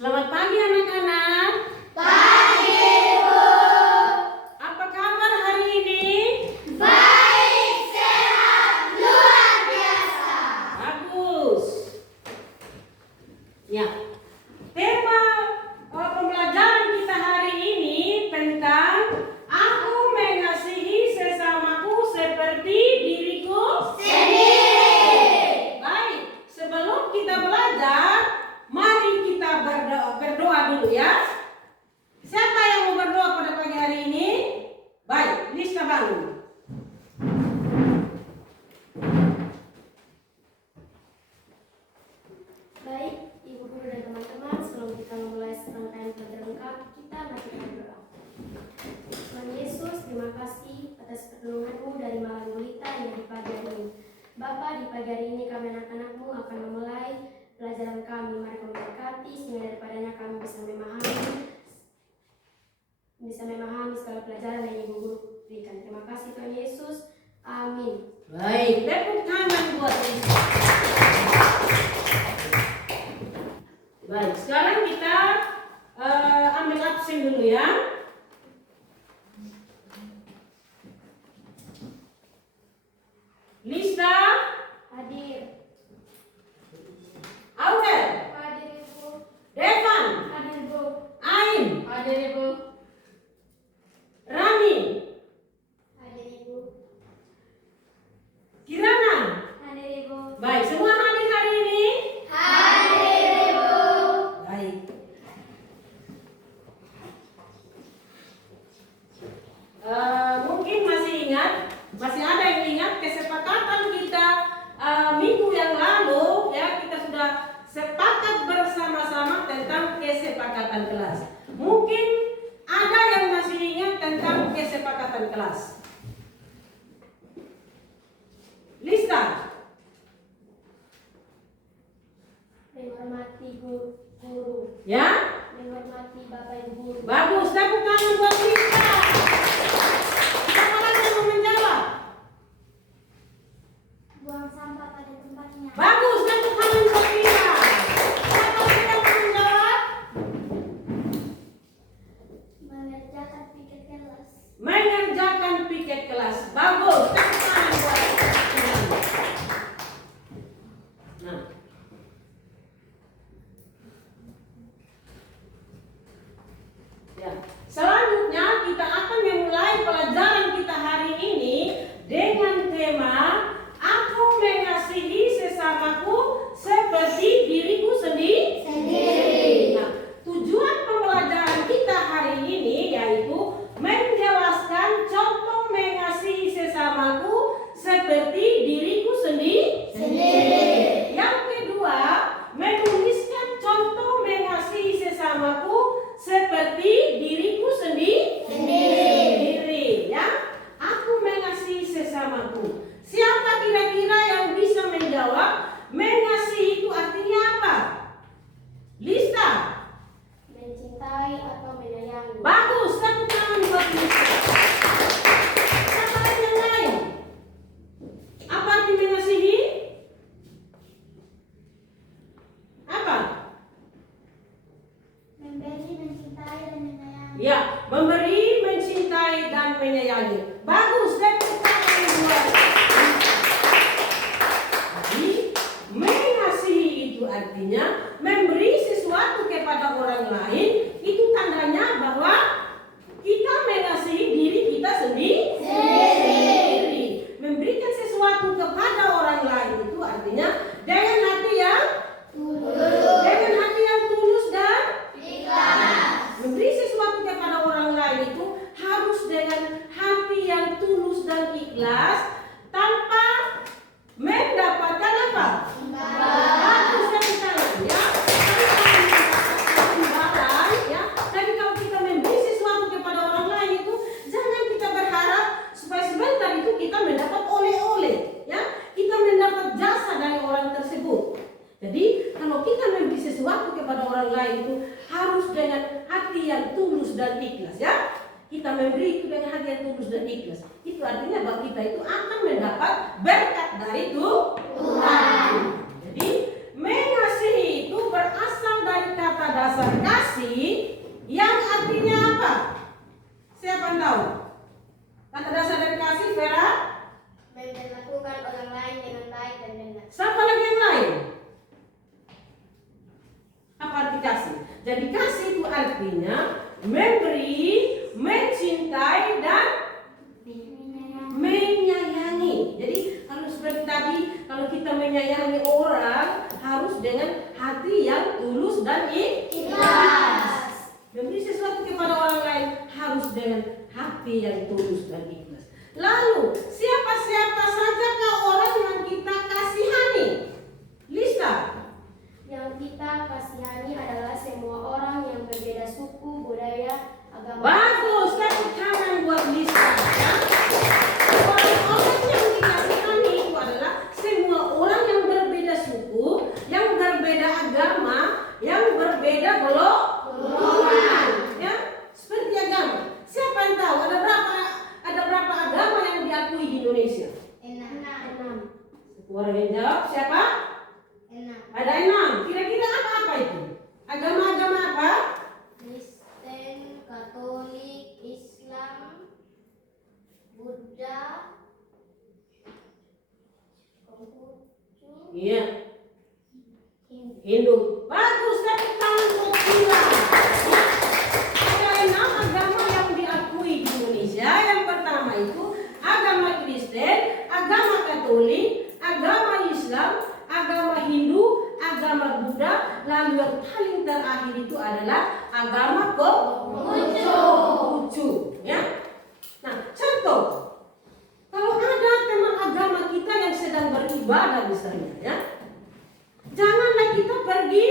Selamat pagi anak-anak. Pagi, Ibu. Apa kabar hari ini? Baik, sehat, luar biasa. Bagus. Ya. Tema pembelajaran kita hari ini tentang aku mengasihi sesamaku seperti diriku Sendiri. Baik, sebelum kita belajar, mari kita berdoa dulu ya. Siapa yang mau berdoa pada pagi hari ini? Baik, Lista bangun. Baik, Ibu Guru dan teman-teman, sebelum kita memulai serangkaian pelajaran kita, mari kita berdoa. Tuhan Yesus, terima kasih atas pertolongan-Mu dari malam gulita yang di pagi hari ini. Bapa, di pagi hari ini kami anak-anak-Mu akan memulai pelajaran kami. Mari Kau berkati sehingga daripadanya kami bisa memahami segala pelajaran yang Ibu Guru berikan. Terima kasih Tuhan Yesus. Amin. Baik, tepuk tangan buat Lista. Baik, sekarang kita ambil absen dulu ya. Lista, Hadir. Aurel, Hadir Ibu. Devan, Hadir Ibu. Ain, Hadir Ibu. Rani, Hadir Ibu. Kirana. Hadir Ibu. Baik, semua hadir hari ini? Hadir, Ibu. Baik. Mungkin masih ada yang ingat kesepakatan kita minggu yang lalu ya, kita sudah sepakat bersama-sama tentang kesepakatan kelas. Mungkin ada yang masih ingat tentang kesepakatan kelas. Lista. Menghormati guru. Ya, Menghormati Bapak Ibu guru. bagus. Tepuk tangan buat Lista. Siapa lagi yang mau menjawab? Buang sampah pada tempatnya. Bagus, tepuk tangan buat Lista. Siapa lagi yang mau menjawab? Mengerjakan piket kelas. Mengerjakan piket kelas. Bagus, tepuk tangan buat Lista. Nah, ya. Selanjutnya kita akan memulai pelajaran kita hari ini dengan tema aku mengasihi sesamaku seperti diriku sendiri. Nah, tujuan pembelajaran kita hari ini yaitu menjelaskan contoh mengasihi sesamaku seperti diriku sendiri. Yang kedua, menuliskan contoh mengasihi sesamaku seperti diriku sendiri. Ya, aku mengasihi sesamaku. Siapa kira-kira yang bisa menjawab mengasihi itu artinya apa? Lista. Mencintai atau menyayangi. Bagus, tepuk tangan buat Lista. Siapa lagi yang lain? Apa arti mengasihi? Apa? Memberi, mencintai, dan menyayangi. Ya, memberi, mencintai, dan menyayangi. Bagus, tepuk tangan buat Lista. Jadi, mengasihi itu artinya memberi sesuatu kepada orang lain. Itu tandanya bahwa kita mengasihi diri kita sendiri. Memberikan sesuatu kepada orang lain itu artinya dengan hati yang tulus dan Ikhlas. memberi sesuatu kepada orang lain itu harus dengan hati yang tulus dan ikhlas tanpa mendapatkan apa? Bagus, tepuk tangan ya. Tanpa imbalan ya. Jadi kalau kita memberi sesuatu kepada orang lain itu jangan kita berharap supaya sebentar itu kita mendapat oleh-oleh ya. Kita mendapat jasa dari orang tersebut. Jadi kalau kita memberi sesuatu kepada orang lain itu harus dengan hati yang tulus dan ikhlas ya. Kita memberi itu dengan hati yang tulus dan ikhlas. Itu artinya bahwa kita itu akan mendapat berkat dari Tuhan. Jadi mengasihi itu berasal dari kata dasar Jadi kasih itu artinya memberi, mencintai, dan menyayangi. Jadi kalau seperti tadi, kalau kita menyayangi orang harus dengan hati yang tulus dan ikhlas. Memberi sesuatu kepada orang lain harus dengan hati yang tulus dan ikhlas. Lalu siapa-siapa sajakah orang yang kita kasihani? Lista. Yang kita kasihani adalah semua orang yang berbeda suku, budaya, agama. Bagus, tepuk tangan buat Lista. Ya. Orang-orang yang dikasihani itu adalah semua orang yang berbeda suku, yang berbeda agama, yang berbeda golongan. Ya, seperti agama. Siapa yang tahu ada berapa agama yang diakui di Indonesia? 6. Orang yang jawab siapa? 6. Ada 6. Kira-kira apa itu? Agama-agama apa? Kristen, Katolik, Islam, Buddha, Konghucu, Iya. Hindu. Bagus, tepuk tangan buat kita. Ada 6 agama yang diakui di Indonesia. Yang pertama itu agama Kristen, agama Katolik, agama Islam, agama Hindu, agama Buddha, lalu yang paling terakhir itu adalah agama Konghucu. Ya. Nah, contoh, kalau ada teman agama kita yang sedang beribadah misalnya, ya, janganlah kita pergi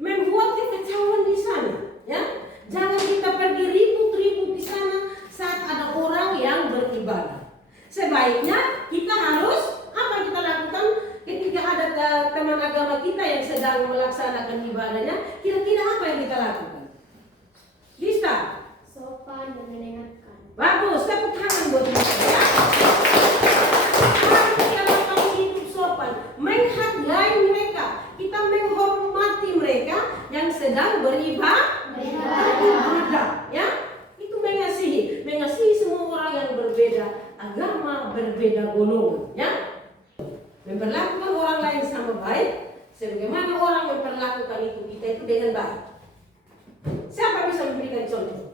membuat kekacauan di sana, ya. Jangan kita pergi ribut-ribut di sana saat ada orang yang beribadah. Sebaiknya kita harus apa kita lakukan ketika ada teman agama kita yang sedang melaksanakan ibadahnya? Kira-kira apa yang kita lakukan? Lista. Sopan dan mendengarkan. Bagus, tepuk tangan buat kita, ya. Mari kita dapat hidup sopan, menghargai mereka, kita menghormati mereka yang sedang beribadah, ya. Itu mengasihi semua orang yang berbeda agama, berbeda golongan, ya. Memperlakukan orang lain sama baik, sebagaimana orang memperlakukan kita itu dengan baik. Siapa bisa memberikan contoh?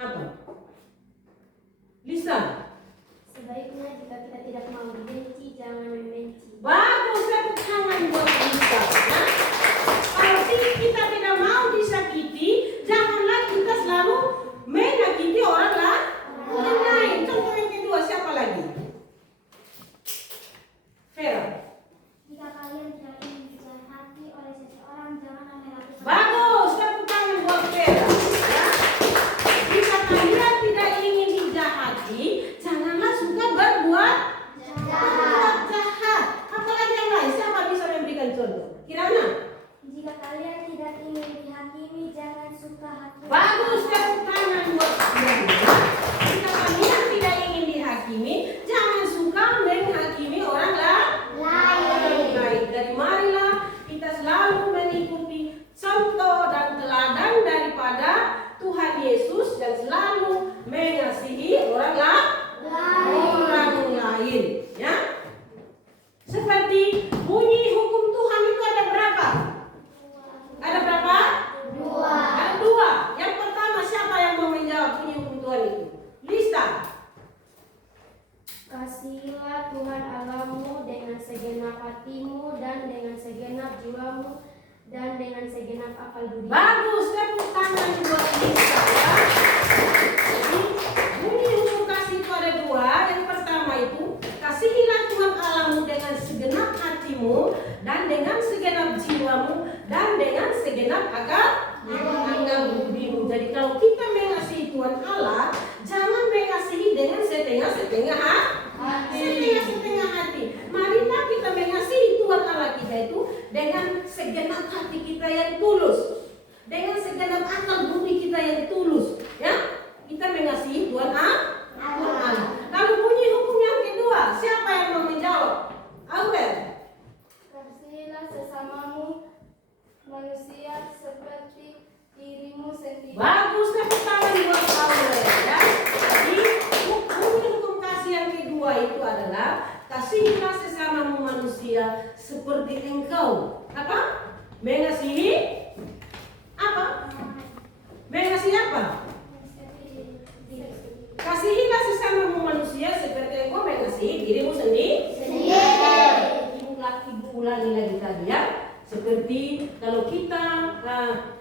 Apa? Lisa. Sebaiknya jika kita tidak mau dibenci, jangan membenci. Bagus, tepuk tangan buat Lisa. Ya. Kalau kita tidak mau disakiti, janganlah kita selalu menyakiti orang lain. Contoh yang kedua, siapa lagi? Vera. Jika kalian tidak ingin dijahati oleh seseorang, janganlah melakukan. Bagus, tepuk tangan buat Vera. Ya. Jika kalian tidak ingin dijahati, janganlah suka berbuat jahat. Apalagi yang lain, siapa bisa memberikan contoh? Kirana. Jika kalian tidak ingin dihakimi, jangan suka hakimi. Bagus, tepuk tangan buat Kirana. Jika kalian tidak ingin dihakimi, jangan suka menghakimi orang lain. Baik, dari marilah kita selalu mengikuti contoh dan teladan daripada Tuhan Yesus dan selalu mengasihi orang lain, ya. Seperti bunyi hukum Tuhan itu ada berapa? Ada berapa? 2. Ada 2. Yang pertama, siapa yang mau menjawab bunyi hukum Tuhan itu? Lista. Kasihilah Tuhan Allahmu dengan segenap hatimu dan dengan segenap jiwamu dan dengan segenap akal budi. Bagus, tepuk tangan buat Lista, ya. Jadi bunyi hukum kasih itu ada 2. Yang pertama itu kasihilah Tuhan Allahmu dengan segenap hatimu dan dengan segenap jiwamu dan dengan segenap akal budimu. Jadi kalau kita mengasihi Tuhan Allah, jangan mengasihi dengan setengah-setengah hati. Marilah kita mengasihi Tuhan Allah kita itu dengan segenap hati kita yang tulus, dengan segenap akal budi kita yang tulus, ya. Kita mengasihi Tuhan Allah. Lalu bunyi hukum yang kedua, siapa yang mau menjawab? Aurel. Kasihilah sesamamu manusia seperti dirimu sendiri. Bagus, tepuk tangan buat Aurel, ya. Jadi bunyi hukum kasih yang kedua itu adalah kasihilah sesamamu manusia seperti engkau engkau apa? Mengasihi apa? Mengasihi apa? Kasihilah sesamamu manusia seperti engkau mengasihi dirimu sendiri. Ibu ulangi lagi tadi ya. Seperti kalau kita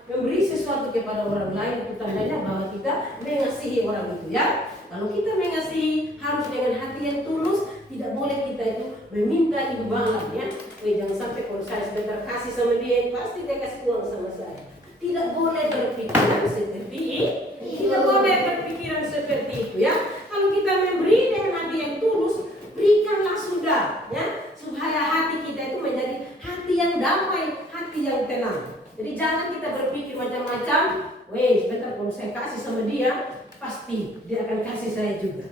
memberi sesuatu kepada orang lain, itu tandanya bahwa kita mengasihi orang itu ya. Kalau kita mengasihi harus dengan hati yang tulus, tidak boleh kita itu meminta imbalan ya. Jangan sampai kalau saya sebentar kasih sama dia, pasti dia kasih uang sama saya. Tidak boleh berpikiran seperti Tidak boleh berpikiran seperti itu ya. Kalau kita memberi dengan hati yang tulus, berikanlah sudah ya, supaya hati kita itu menjadi hati yang damai, hati yang tenang. Jadi jangan kita berpikir macam-macam. Sebentar kalau saya kasih sama dia, pasti dia akan kasih saya juga.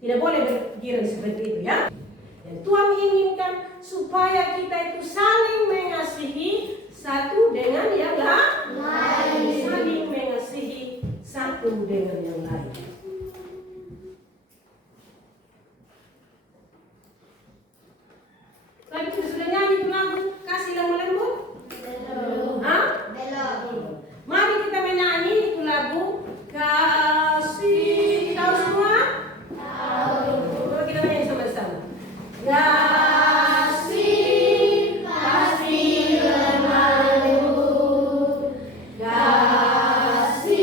Tidak boleh berpikiran seperti itu ya. Dan Tuhan inginkan supaya kita itu saling mengasihi satu dengan yang lain. Saling mengasihi satu dengan yang lain. Tadi kita sudah nyanyi itu lagu Kasih Lemah Lembut? Belum. Mari kita menyanyi itu lagu Kasih. Tahu semua? Tahu. Kita nyanyi sama-sama. Kasih pasti lemah lembut. Kasih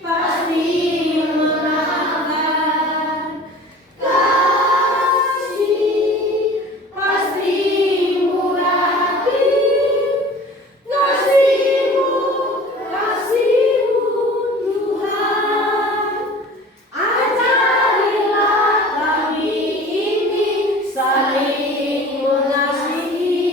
pasti memaafkan. Kasih pasti murah hati. Kasih-Mu Tuhan. Ajarilah kami ini saling mengasihi.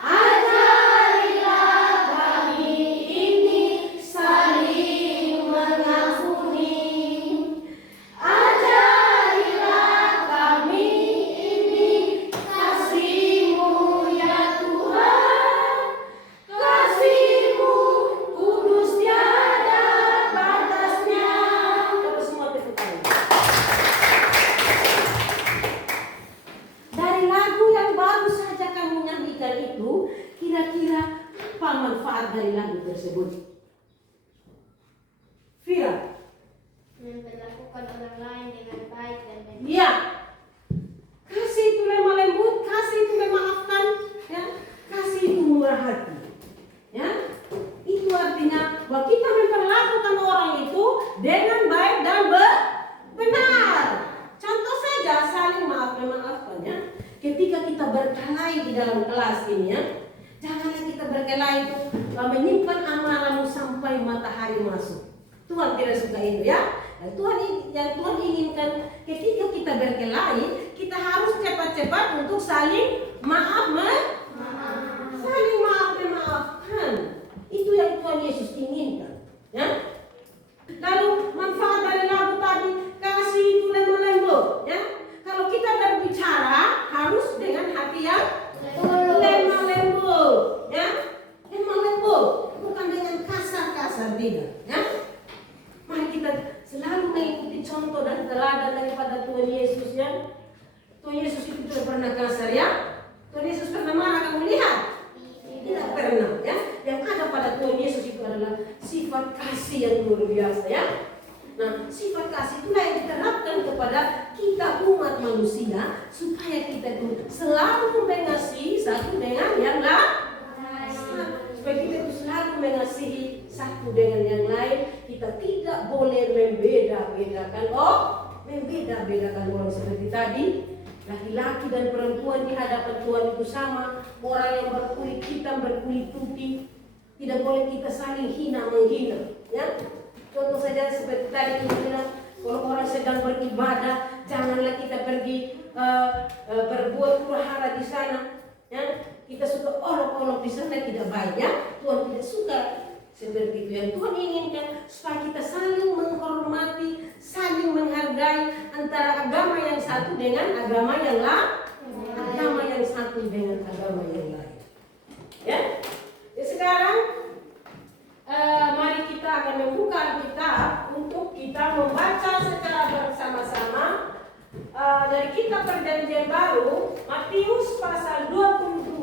Ajarilah kami ini saling mengampuni. Ajarilah kami ini kasih-Mu ya Tuhan. Kasih-Mu kudus tiada batasnya. Terus semua tepuk tangan. Dari lagu yang baru saja kamu nyanyikan itu, kira-kira apa manfaat dari lagu tersebut? Fira? Memperlakukan orang lain dengan baik dan benar. Iya. Kasih itu lemah lembut, kasih itu memaafkan, ya. Kasih itu murah hati. Ya. Itu artinya bahwa kita memperlakukan orang itu dengan baik dan benar. Contoh saja saling maaf memaafkan ya. Ketika kita berkelahi di dalam kelas ini ya, janganlah kita berkelahi itu menyimpan amarahmu sampai matahari masuk. Tuhan tidak suka itu ya. Dan yang Tuhan inginkan ketika kita berkelahi, kita harus cepat-cepat untuk saling saling memaafkan. Itu yang Tuhan Yesus inginkan. Ya. Lalu manfaat dari lagu tadi, kasih itu lemah lembut. Ya. Kalau kita berbicara harus dengan hati yang lemah lembut. Ya. Lemah lembut, bukan dengan kasar-kasar tidak. Ya. Mari kita selalu mengikuti contoh dan teladan daripada Tuhan Yesus ya. Tuhan Yesus itu tidak pernah kasar ya. Tuhan Yesus pernah marah, kamu lihat? Tidak pernah ya. Yang ada pada Tuhan Yesus itu adalah sifat kasih yang luar biasa ya. Nah, sifat kasih itulah yang diterapkan kepada kita umat manusia supaya kita itu selalu mengasihi satu dengan yang lain. Supaya kita itu selalu mengasihi satu dengan yang lain. Kita tidak boleh membeda-bedakan orang seperti tadi. Laki-laki dan perempuan di hadapan Tuhan itu sama. Orang yang berkulit hitam, berkulit putih, tidak boleh kita saling hina menghina. Ya, contoh saja seperti tadi kita bilang, kalau orang sedang beribadah, janganlah kita pergi berbuat huru-hara di sana. Ya, kita suka olok-olok di sana, tidak baik ya. Tuhan tidak suka seperti itu. Yang Tuhan inginkan supaya kita saling menghormati, saling menghargai antara agama yang satu dengan agama yang lain, agama yang satu dengan agama yang lain. Ya. Sekarang mari kita akan membuka kitab untuk kita membaca secara bersama-sama dari kitab Perjanjian Baru, Matius pasal 22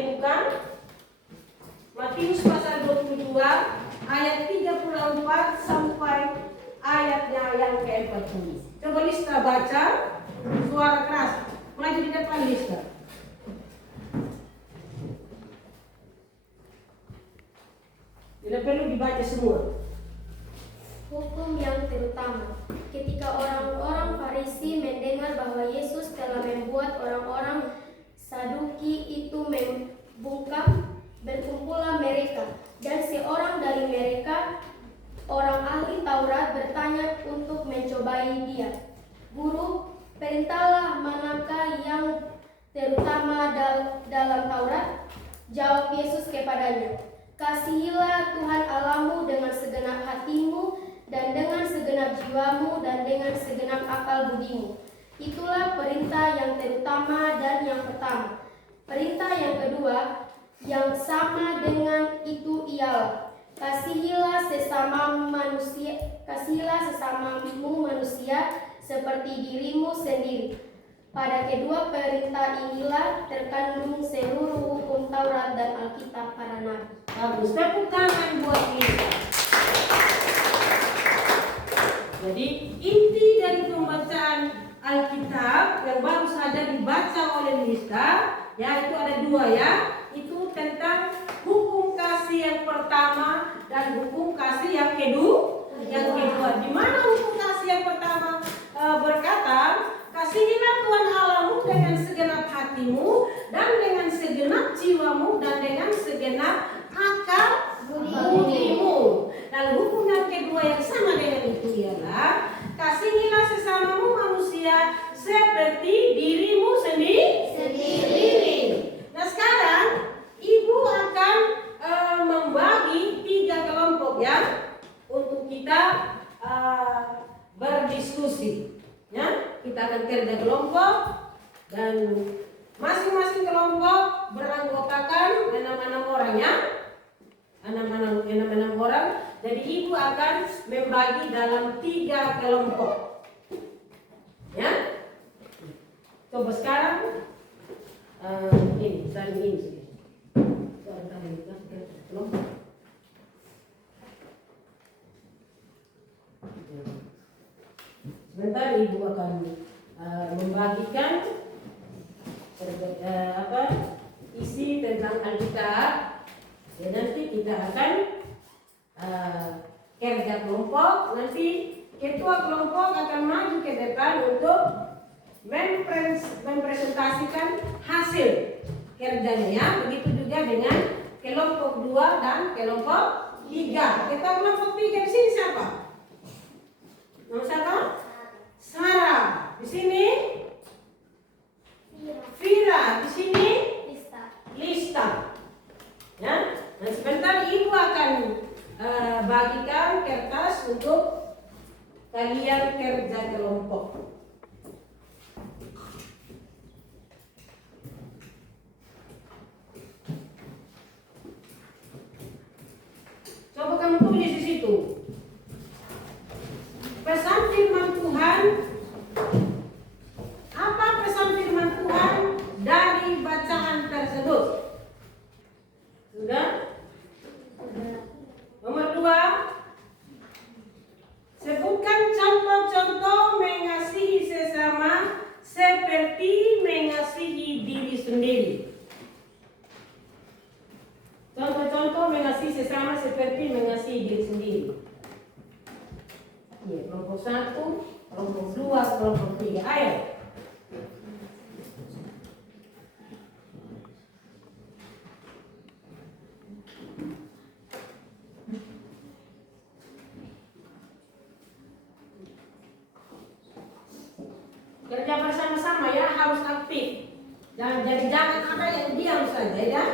bukan? Matius pasal 22 ayat 34 sampai ayatnya yang ke-40. Coba Lista baca suara keras. Maju di depan Lista. Tidak perlu dibaca semua. Hukum yang terutama. Ketika orang-orang Farisi mendengar bahwa Yesus telah membuat orang-orang Saduki itu membungkam, berkumpullah mereka, dan seorang dari mereka, orang ahli Taurat, bertanya untuk mencobai dia. Guru, perintahlah manakah yang terutama dalam Taurat? Jawab Yesus kepadanya, kasihilah Tuhan Allahmu dengan segenap hatimu, dan dengan segenap jiwamu, dan dengan segenap akal budimu. Itulah perintah yang terutama dan yang pertama. Perintah yang kedua, yang sama dengan itu ialah, kasihilah sesamamu manusia seperti dirimu sendiri. Pada kedua perintah inilah terkandung seluruh hukum Taurat dan Alkitab para nabi. Bagus, tepuk tangan buat Lista. Jadi inti dari pembacaan Alkitab yang baru saja dibaca oleh Lista, ya itu ada dua ya, itu tentang hukum kasih yang pertama dan hukum kasih yang kedua. Di mana hukum kasih yang pertama berkata, kasihilah Tuhan Allahmu dengan segenap hatimu dan dengan segenap jiwamu dan dengan segenap akal budimu. Lalu hukum yang kedua yang sama dengan itu ialah, kasihilah sesamamu manusia seperti dirimu sendiri. Nah sekarang Ibu akan membagi 3 kelompok ya untuk kita berdiskusi. Ya, kita akan kerja kelompok dan masing-masing kelompok beranggotakan 6 orang ya. 6 orang. Jadi Ibu akan membagi dalam 3 kelompok. Ya. Coba sekarang ini saling ini. Kelompok. Sebentar Ibu akan membagikan isi tentang Alkitab. Ya, nanti kita akan kerja kelompok. Nanti ketua kelompok akan maju ke depan untuk mempresentasikan hasil kerjanya ya. Begitu juga dengan kelompok 2 dan kelompok 3. Ketua kelompok 3 di sini siapa? Nomor siapa? Sarah. Di sini Vira. Di sini Lista. Ya. Dan sebentar Ibu akan bagikan kertas untuk kalian kerja kelompok. Coba kamu tulis di situ. Pesan firman Tuhan. Apa pesan firman Tuhan dari bacaan tersebut? Sudah? Nomor 2. Sebutkan contoh-contoh mengasihi sesama seperti mengasihi diri sendiri. Contoh-contoh mengasihi sesama seperti mengasihi diri sendiri. Ya, kelompok 1, kelompok 2, kelompok 3. Ayo. Kerja bersama-sama ya, harus aktif. Jadi jangan ada yang diam saja ya.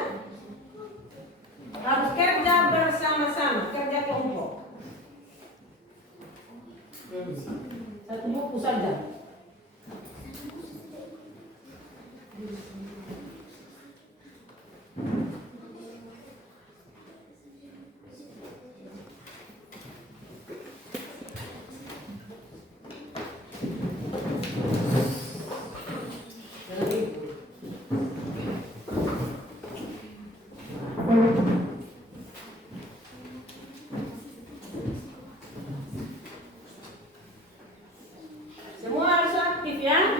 Harus kerja bersama-sama, kerja kelompok. Satu buku saja.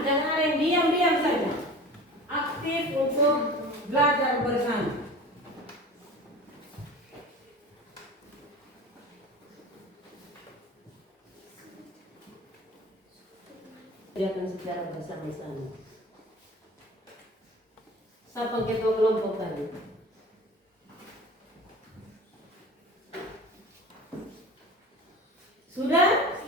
jangan ada yang diam-diam saja. Aktif untuk belajar bersama. Kerjakan secara bersama-sama. Siapa ketua kelompok tadi? Sudah?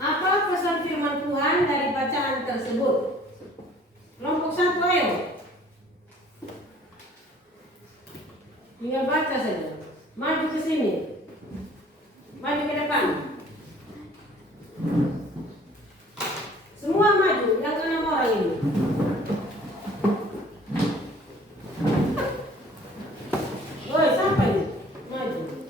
Apa pesan firman Tuhan dari bacaan tersebut? Kelompok 1 ayo. Tinggal baca saja. Maju ke sini. Maju ke depan. Semua maju, yang 6 orang ini. Woi, siapa ini? Maju.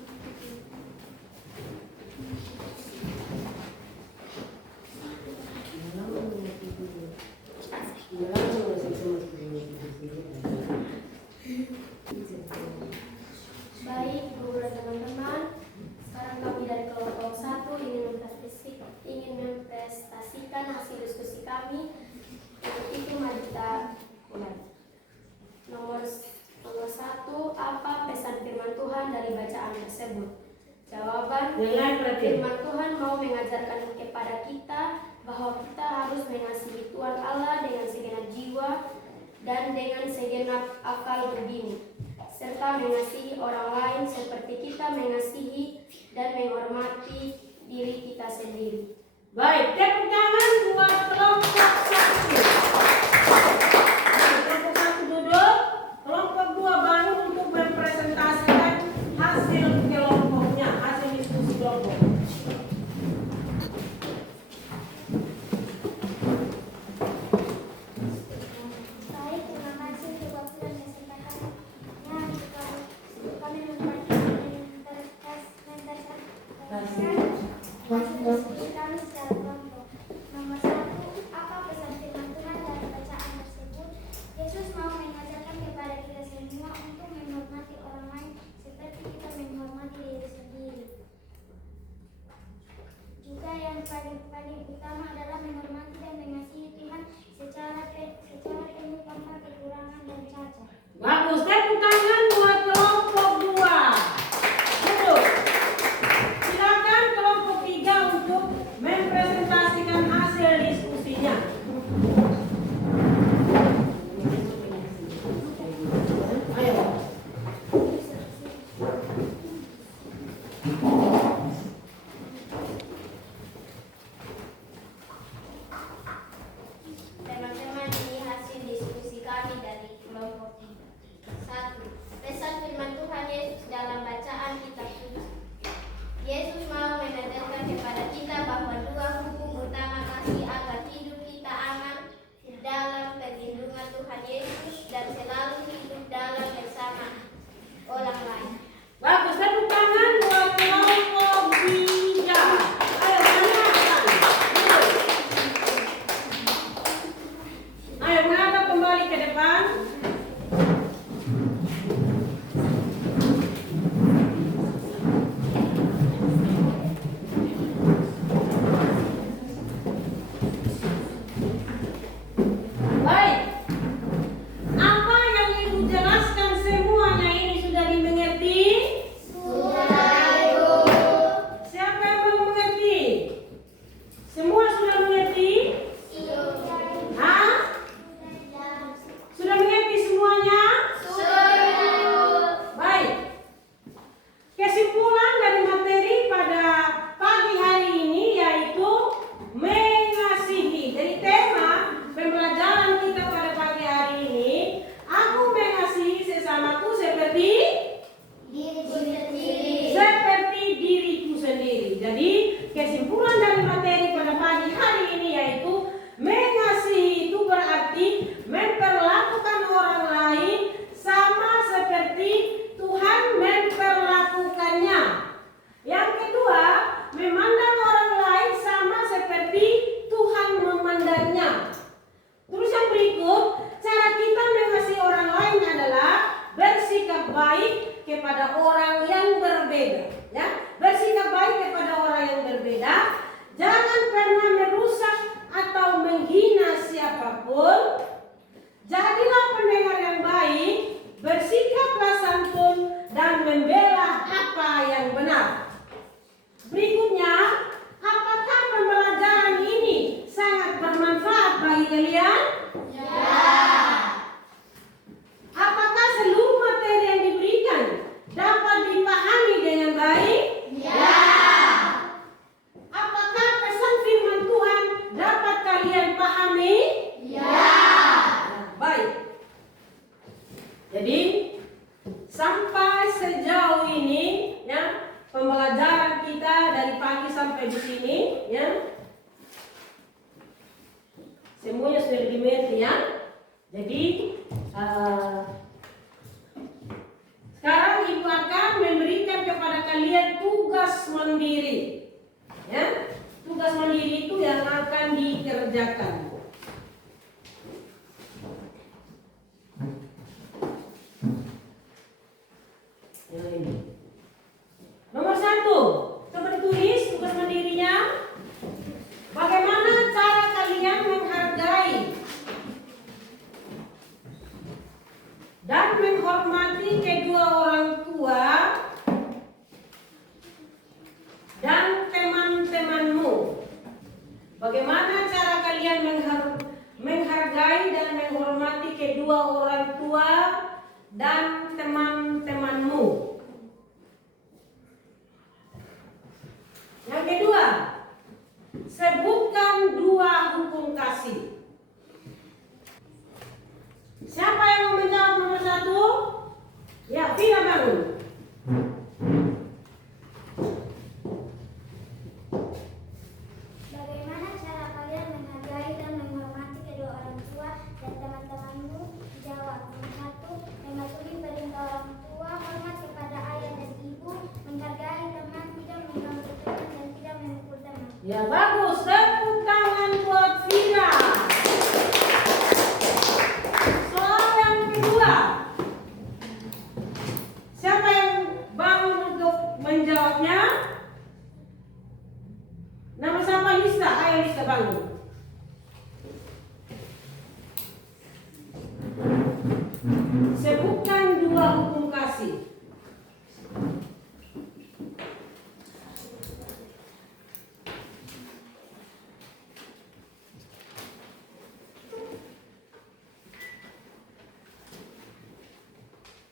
Baik, guru dan teman-teman, sekarang kami dari kelompok 1 ingin mempresentasikan hasil diskusi kami. Untuk itu mari kita mulai. Nomor 1, apa pesan firman Tuhan dari bacaan tersebut? Jawaban, firman Tuhan mau mengajarkan kepada kita bahwa kita harus mengasihi Tuhan Allah dengan segenap jiwa dan dengan segenap akal budi, serta mengasihi orang lain seperti kita mengasihi dan menghormati diri kita sendiri. Baik, tepuk tangan buat kelompok 1. Kelompok 1 duduk, kelompok 2 baru untuk mempresentasikan hasil kelompoknya, hasil diskusi kelompok. Baik, terima kasih untuk waktu dan kesempatannya. Kami mempresentasikan hasil diskusi kami secara kelompok. Nomor 1, apa pesan firman Tuhan baik kepada orang yang berbeda. Ya, bersikap baik kepada orang yang berbeda. Jangan pernah merusak atau menghina siapapun. Jadilah pendengar yang baik, bersikaplah santun dan membela apa yang benar. Berikutnya, apakah pembelajaran ini sangat bermanfaat bagi kalian? Apakah seluruh materi yang diberikan dapat dipahami dengan baik? Apakah pesan firman Tuhan dapat kalian pahami? Baik. Jadi sampai sejauh ini ya pembelajaran kita dari pagi sampai di sini ya. Semuanya sudah dimengerti ya. Jadi sekarang Ibu akan memberikan kepada kalian tugas mandiri. Ya, tugas mandiri itu yang akan dikerjakan. Yang ini. Nomor 1, coba ditulis tugas mandirinya. Bagaimana cara kalian menghargai dan menghormati kedua orang tua dan teman-temanmu. Bagaimana cara kalian menghargai dan menghormati kedua orang tua dan teman-temanmu. Yang kedua, sebutkan 2 hukum kasih. Siapa yang mau menjawab nomor 1? Ya, Vina bangun. Bagaimana cara kalian menghargai dan menghormati kedua orang tua dan teman-temanmu? Jawab. Nomor 1, mematuhi perintah orang tua, hormat kepada ayah dan ibu, menghargai teman, tidak mengganggu teman dan tidak memukul teman. Ya, bagus. Tepuk tangan buat Vina. Soal yang kedua. Siapa yang bangun untuk menjawabnya? Nama siapa? Lisa. Ayo Lisa bangun. Sebutkan 2 hukum kasih.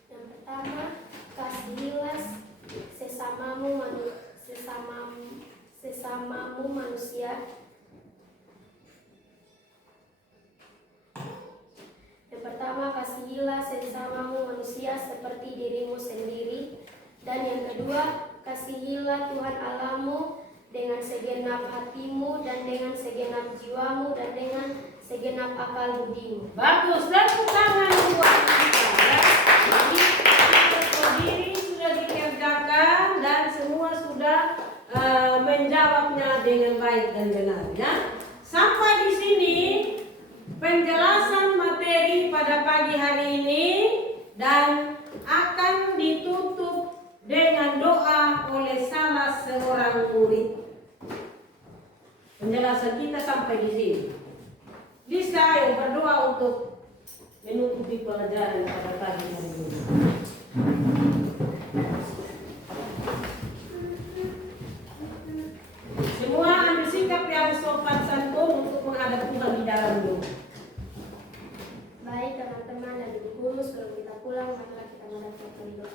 Yang pertama, kasihilah sesamamu manusia. Yang pertama, kasihilah sesamamu manusia seperti dirimu sendiri. Dan yang kedua, kasihilah Tuhan Allahmu dengan segenap hatimu dan dengan segenap jiwamu dan dengan segenap akal budimu. Bagus, tepuk tangan buat kita ya. Jadi berdiri sudah dikerjakan dan semua sudah menjawabnya dengan baik dan benar ya. Sampai di sini penjelasan materi pada pagi hari ini dan akan ditutup dengan doa oleh salah seorang murid. Penjelasan kita sampai di sini. Lisa yang berdoa untuk menutupi pelajaran pada pagi hari ini. Semua ambil sikap yang sopan santun untuk menghadap Tuhan di dalam doa. Baik teman-teman dan ibu guru, sebelum kita pulang, marilah kita menghadap doa.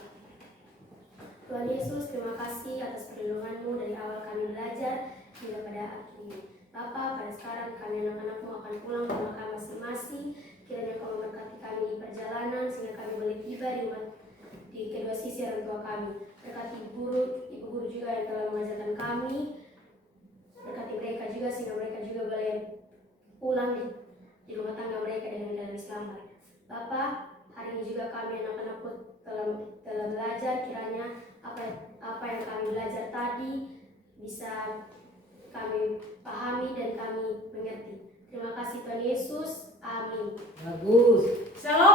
Tuhan Yesus, terima kasih atas perlindungan-Mu dari awal kami belajar hingga pada akhir ini. Bapa, pada sekarang kami anak-anak-Mu akan pulang ke rumah kami masing-masing. Kiranya Kau memberkati kami di perjalanan sehingga kami boleh tiba di kedua sisi orang tua kami. Berkati ibu guru juga yang telah mengajarkan kami. Berkati mereka juga sehingga mereka juga boleh pulang di rumah tangga mereka dengan selamat. Bapa, hari ini juga kami anak-anak-Mu telah belajar, kiranya apa yang kami belajar tadi bisa kami pahami dan kami mengerti. Terima kasih Tuhan Yesus. Amin. Bagus. Shalom.